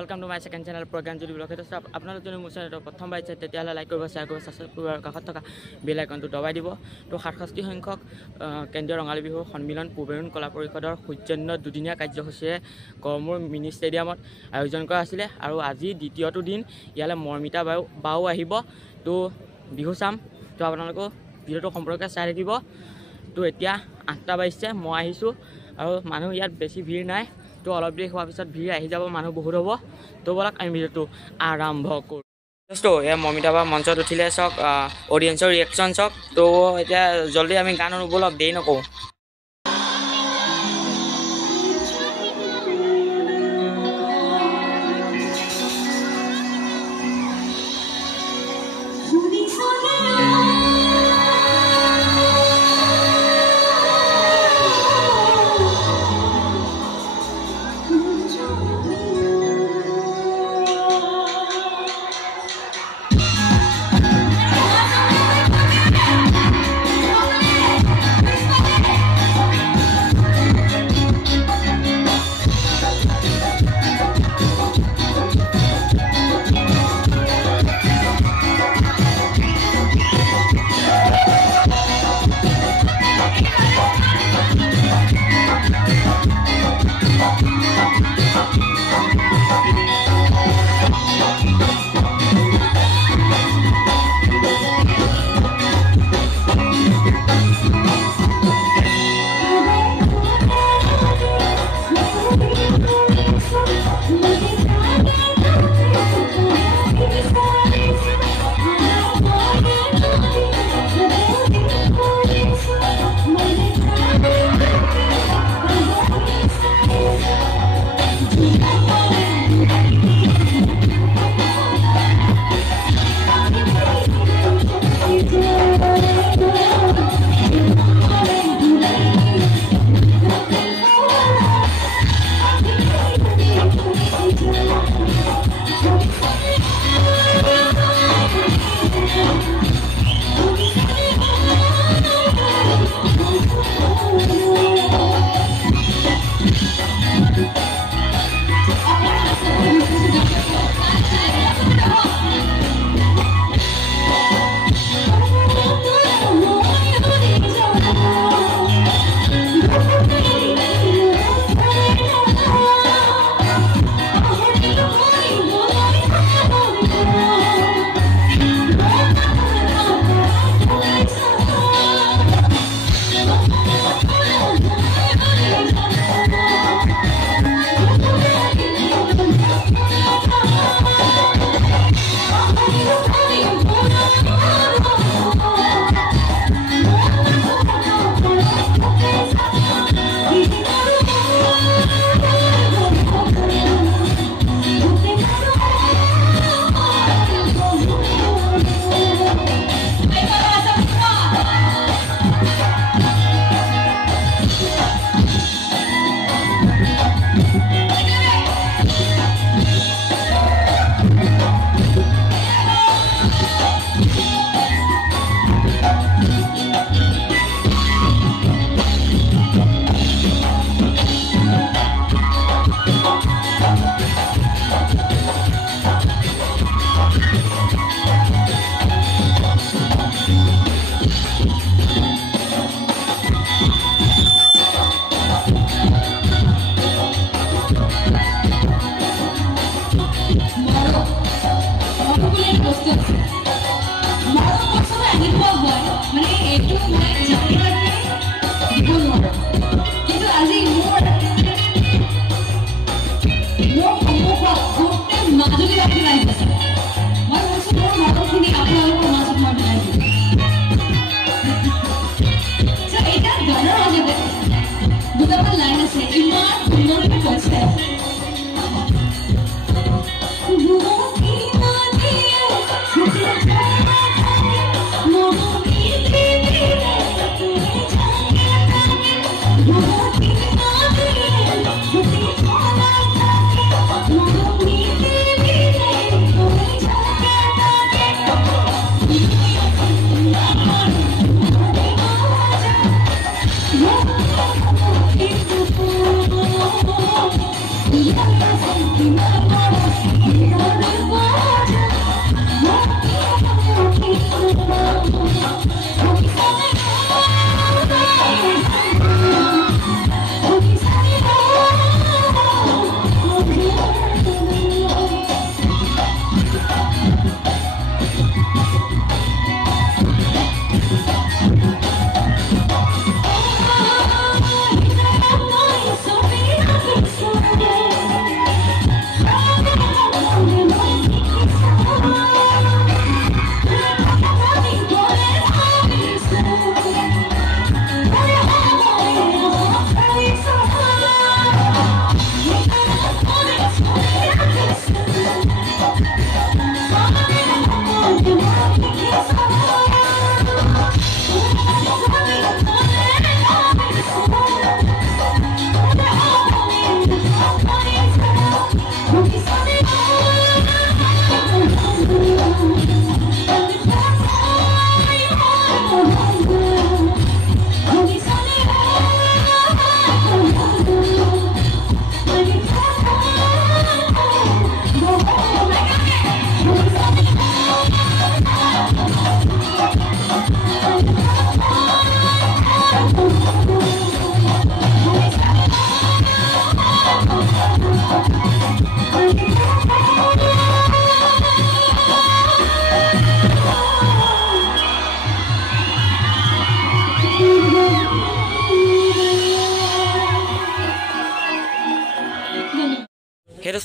welcome to my second channel Pragyanjyoti blog तो अपना जो मोर चैनल प्रथम बार लाइक कर शेयर कर सब्सक्राइब काखत थका बेल आइकन दबाई दी तो 67 संख्यक केंद्रीय रंगाली बिहु सन्मिलन पूर्वानुन कला परिषदर सौजन्य दुदिनीया कार्यसूचीरे गड़मूर मिनी स्टेडियमत आयोजन কৰা आছিলে और आज द्वितीयটো दिन इयाले मर्मिता बाও आहिब तो बिहु चाम तो आपनालोक भिडिओটো सम्पर्क चाই থাকিব तो एतिया 8টা बाजिছে मैं आहिছো और मानुह इयात बेसी भिड़ नाइ तो अलग देरी होৱাৰ পিছত ভিৰ আহি যাব মানুহ বহুত হ'ব তো বলক আমি ভিডিওটো আৰম্ভ কৰোঁ তো এ মমিতা বা মঞ্চত উঠিলে চক অডিয়েন্সৰ ৰিয়েকচন চক তো এতিয়া জলদি আমি গান বলক দেই নকওঁ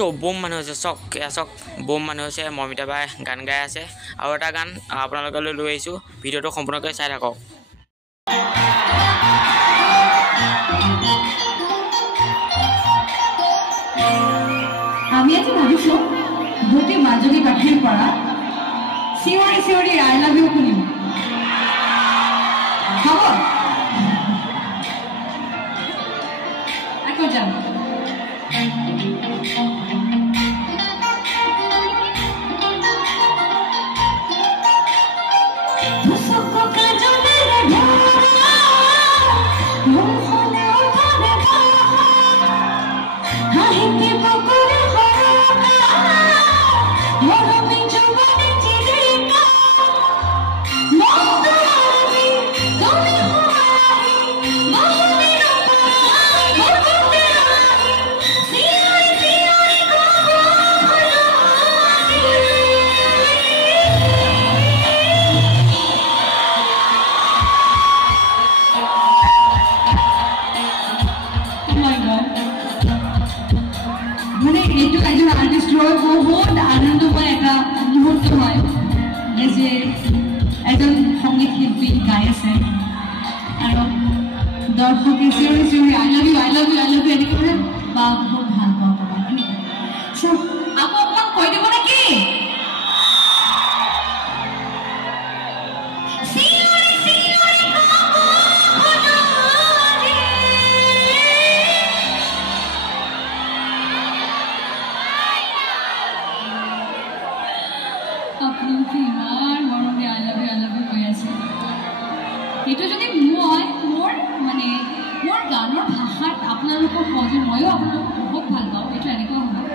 তো বোম মানুহ আছে চক চক বোম মানুহ আছে মমিতা বাই গান গাই আছে আৰু এটা গান আপোনালোকলৈ লৈ আহিছোঁ ভিডিঅ'টো সম্পূৰ্ণকৈ চাই থাকক আমি আজি ভাবিছোঁ গোটেই মাজুলী বাসীৰ পৰা চিঞৰি চিঞৰি আই লাভ ইউ শুনিম হ'ব আকৌ যাম বহুত আনন্দময় এটা মুহূৰ্ত হয় যে এজন সংগীত শিল্পী গাই আছে আৰু দৰ্শকে চিঞৰি চিঞৰি I love you I love you I love you এনেকৈ কৰে বা বহুত ভাল পাওঁ আকৌ অকণমান কৈ দিব নেকি এইটো যদি মই মোৰ মানে মোৰ গানৰ ভাষাত আপোনালোকক কওঁ যে ময়ো আপোনালোকক বহুত ভাল পাওঁ এইটো এনেকুৱা হ'ব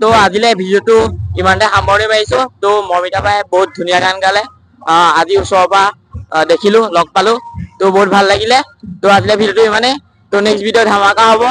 তো আজিলে ভিডিঅ'টো ইমানতে সামৰণি মাৰিছো তো মমিতা বাই বহুত ধুনীয়া গান গালে আজি ওচৰৰ পৰা দেখিলো লগ পালো তো বহুত ভাল লাগিলে তো আজিলে ভিডিঅ'টো ইমানে তো নেক্সট ভিডিঅ' ধামাকা হ'ব